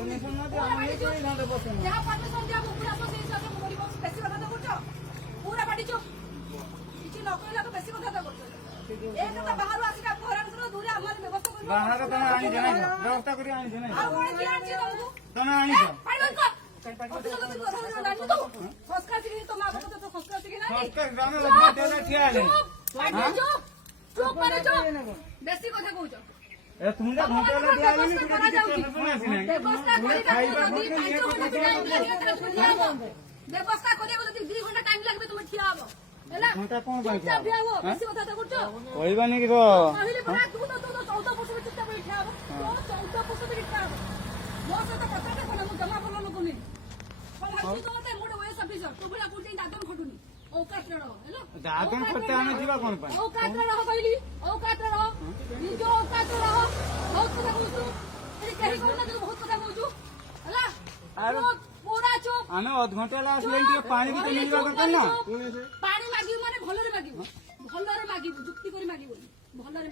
permission ना दे हम ये कोई घंटे बसे जा परमिशन दिया पूरा बस इस से मोरी बस बेसी कथा करछो पूरा बाटी चुप किछि न कहला तो बेसी कथा करछो एक तो बाहर आसी का घर से दूर हमर व्यवस्था करबो बाहर तो आनी देना व्यवस्था करी आनी देना आ कोन की आनी तुमको तो ना आनी दो फाइल कर ऑफिस को तो कथा जानी तो संस्कार सिखी तो मां को तो संस्कार सिखी ना संस्कार ग्राम में लगना देना ठिया ले हां चुप मारे चुप बेसी कथा कहउछो ए तुमरा घंटे ले दिया नहीं व्यवस्था करी व्यवस्था करिया को 2 घंटा टाइम लागबे तुम ठिया आबो हैला घंटा कोन बाई चुपचाप ठिया आबो बेसी कथा करछो कहबा नहीं कि तो पहिले बड़ा तू तो 14% में चुपचाप ठिया आबो तो 14% में ठिया आबो मो से तो कथा कोन मु जमा करलो न कोनी कोन हसी तो ते मोड ओएस ऑफिसर तू बिना कुटी दादन खटुनी औकात रहो हैला दादन खटते हमें जीवा कोन पाए औकात रहो कहली औकात रहो नी जो औकात रहो बहुत कथा कहू ए कहि कोन ना बहुत कथा कहू हैला पूरा चुप आने आध घंटे ला आसले के पानी भी तो मिलवा करता ना पानी मागिबो माने भलरे मागिबो जुक्ति करी मागिबो भलरे